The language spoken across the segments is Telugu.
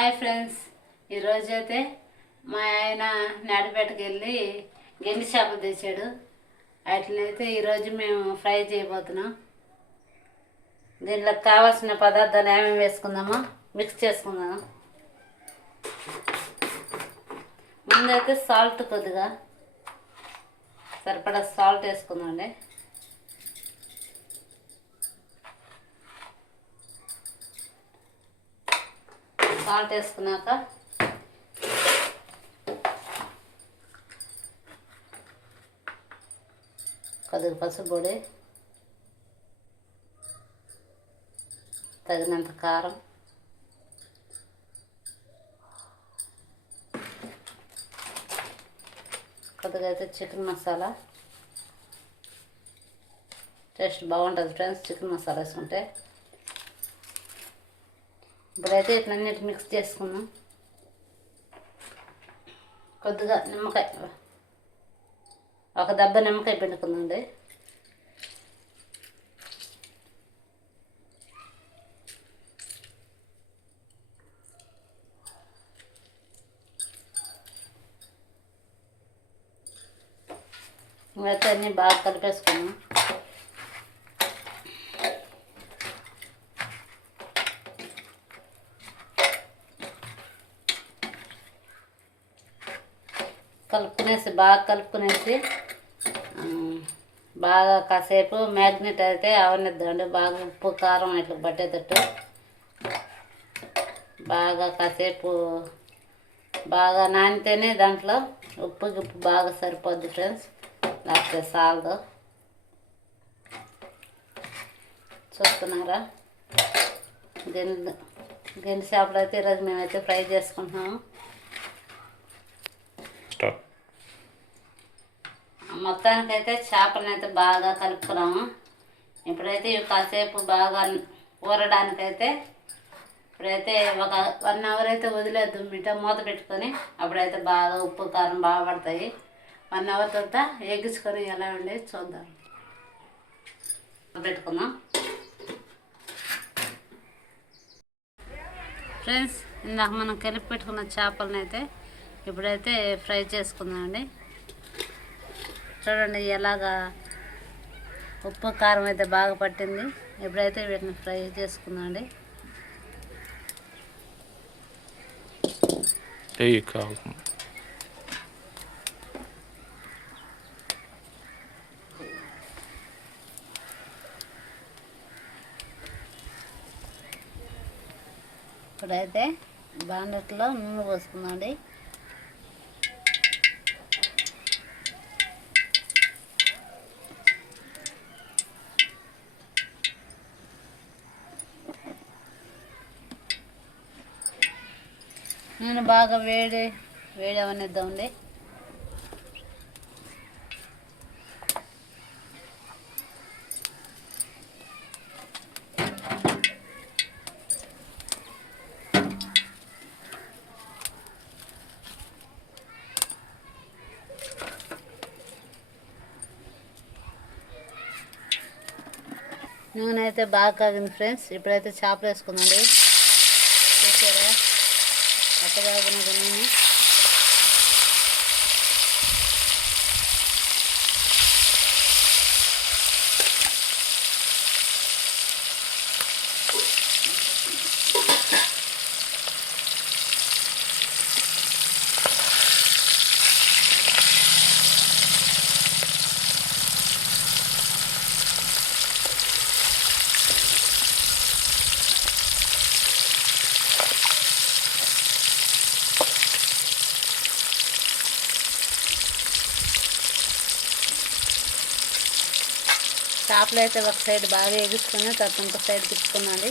హాయ్ ఫ్రెండ్స్, ఈరోజైతే మా ఆయన నాడిపేటకి వెళ్ళి గెండి చేపలు తెచ్చాడు. వాటినైతే ఈరోజు మేము ఫ్రై చేయబోతున్నాం. దీంట్లోకి కావాల్సిన పదార్థాలు ఏమేమి వేసుకుందామో మిక్స్ చేసుకుందాము. ముందైతే సాల్ట్ కొద్దిగా సరిపడా సాల్ట్ వేసుకుందామండి. సాల్ట్ వేసుకున్నాక కొద్దిగా పసుపు పొడి, తగినంత కారం, కొద్దిగా అయితే చికెన్ మసాలా. టేస్ట్ బాగుంటుంది ఫ్రెండ్స్ చికెన్ మసాలా వేసుకుంటే. ఇప్పుడైతే ఇట్లన్నిటి మిక్స్ చేసుకున్నాం. కొద్దిగా నిమ్మకాయ, ఒక దెబ్బ నిమ్మకాయ పిండుకుందండి. ఇవైతే అన్నీ బాగా కలిపేసుకున్నాం. బాగా కలుపుకునేసి బాగా కాసేపు మ్యాగ్నెట్ అయితే అవనిద్దండి. బాగా ఉప్పు కారం ఇట్లా పట్టేటట్టు బాగా కాసేపు బాగా నానితేనే దాంట్లో ఉప్పు బాగా సరిపోద్ది ఫ్రెండ్స్. లేకపోతే సాలదు. చూస్తున్నారా, గెండి చేపలు అయితే ఈరోజు మేమైతే ఫ్రై చేసుకుంటున్నాము. మొత్తానికైతే చేపలను అయితే బాగా కలుపుకున్నాము. ఇప్పుడైతే ఇవి కాసేపు బాగా ఊరడానికైతే ఇప్పుడైతే ఒక 1 అవర్ అయితే వదిలేద్దాం. మూత పెట్టుకొని అప్పుడైతే బాగా ఉప్పు కారం బాగా పడతాయి. 1 అవర్ తర్వాత ఎగ్గించుకొని ఎలా ఉండేది చూద్దాం. పెట్టుకుందాం ఫ్రెండ్స్. ఇందాక మనం కలిపి పెట్టుకున్న చేపలను అయితే ఇప్పుడైతే ఫ్రై చేసుకుందాం అండి. చూడండి ఎలాగా ఉప్పు కారం అయితే బాగా పట్టింది. ఇప్పుడైతే వీటిని ఫ్రై చేసుకుందామండి. ఇప్పుడైతే బాండట్లో నూనె పోసుకుందామండి. నూనె బాగా వేడి అవనిద్దామండి. నూనె అయితే బాగా కాగింది ఫ్రెండ్స్. ఇప్పుడైతే చేపలు వేసుకుందండి. చూసారా అట్టగాగున్నది నూనె. చేపలు అయితే ఒక సైడ్ బాగా ఎగుసుకొని తర్వాత ఇంకో సైడ్ తిప్పుకున్నాండి.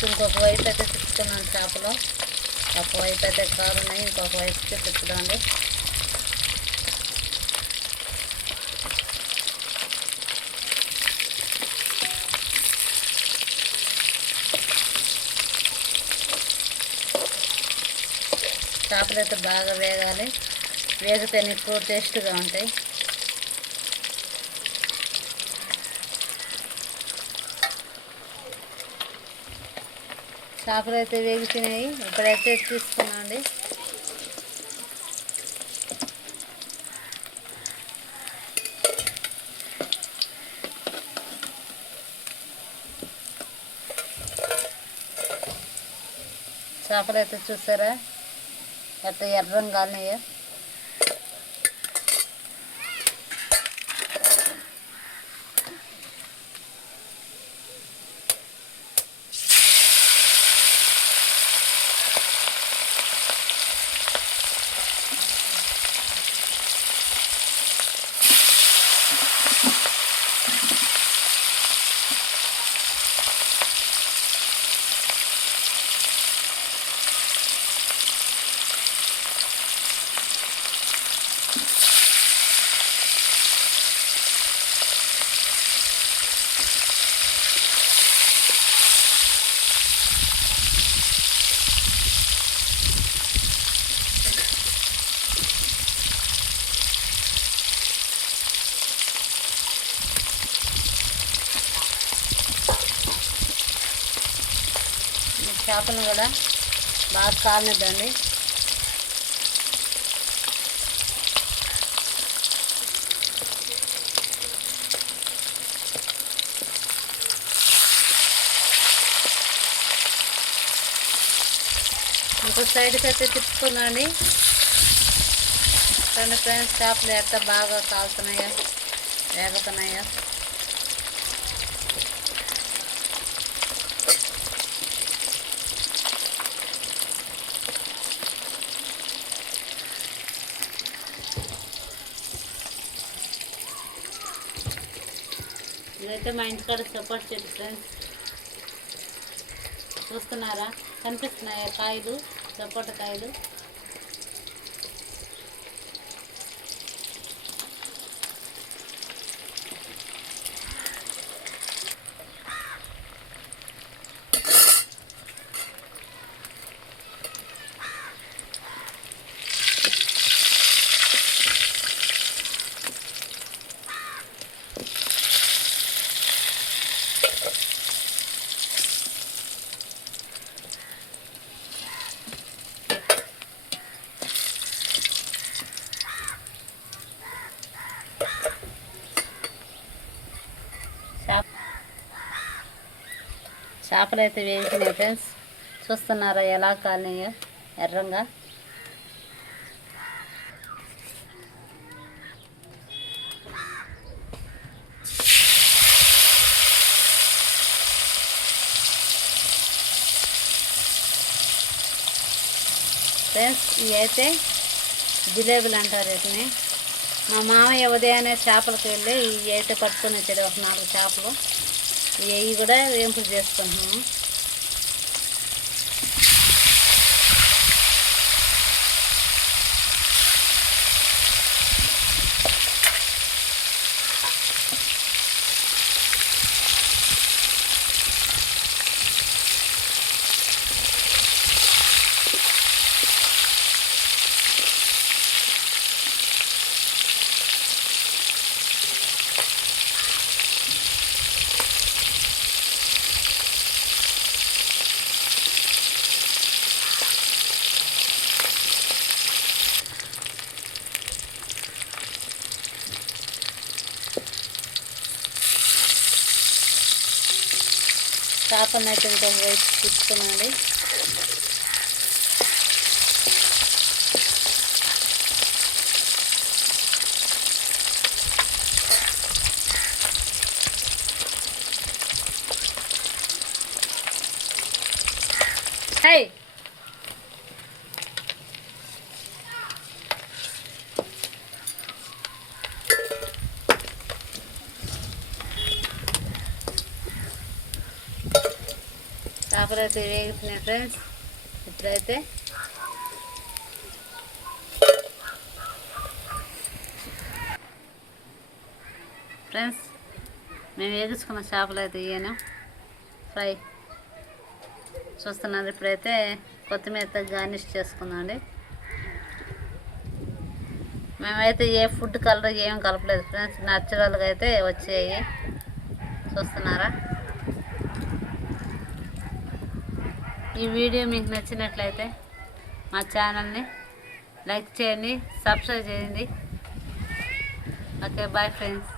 ఫ్రెండ్స్ ఇంకొక వైపు అయితే తిప్పుకున్నాను చేపలు. ఒకవైపు అయితే కారున్నాయి, ఇంకొక వైపుకి తిప్పుదాండి. చేపలు అయితే బాగా వేగాలి, వేగితేనే ఎక్కువ టేస్ట్గా ఉంటాయి. చేపలు అయితే వేగుతున్నాయి, ఇప్పుడైతే తీసుకున్నాండి. చేపలు అయితే చూసారా ఎట్లా ఎర్రంగా ఉన్నాయో. చేపలను కూడా బాగా కాలనిద్దండి. ఇంకో సైడ్కి అయితే తిప్పుకున్నాండి. రెండు ఫ్రెండ్స్ చేపలు ఎట్లా బాగా కాలుతున్నాయో, వేగుతున్నాయో. ఇదైతే మా ఇంటికాడ సపోర్ట్ చెట్టు ఫ్రెండ్స్, చూస్తున్నారా, కనిపిస్తున్నాయా కాయలు, సపోటా కాయలు. చేపలు అయితే వేసినాయి ఫ్రెండ్స్, చూస్తున్నారా ఎలా కాలినాయో ఎర్రంగా. ఫ్రెండ్స్ ఇవి అయితే జిలేబులు అంటారు వీటిని. మా మామయ్య ఉదయాన్నే చేపలకు వెళ్ళి ఇవి అయితే పట్టుకొని వచ్చాడు, ఒక 4 చేపలు. ఇవి కూడా వేంపులు చేసుకుంటున్నాము. చేపలను అయితే ఇంకొక వైపు తిప్పుతున్నాండి. హై చేపలు అయితే వేగుతున్నాయి ఫ్రెండ్స్. ఇప్పుడైతే ఫ్రెండ్స్ మేము వేగించుకున్న చేపలు అయితే ఇయ్యాను ఫ్రై చూస్తున్నారు. ఇప్పుడైతే కొత్తిమీరతో గార్నిష్ చేసుకుందామండి. మేమైతే ఏ ఫుడ్ కలర్ ఏం కలపలేదు ఫ్రెండ్స్, న్యాచురల్గా అయితే వచ్చాయి చూస్తున్నారా. ఈ వీడియో మీకు నచ్చినట్లయితే మా ఛానల్ని లైక్ చేయండి, సబ్స్క్రైబ్ చేయండి. Okay, bye friends.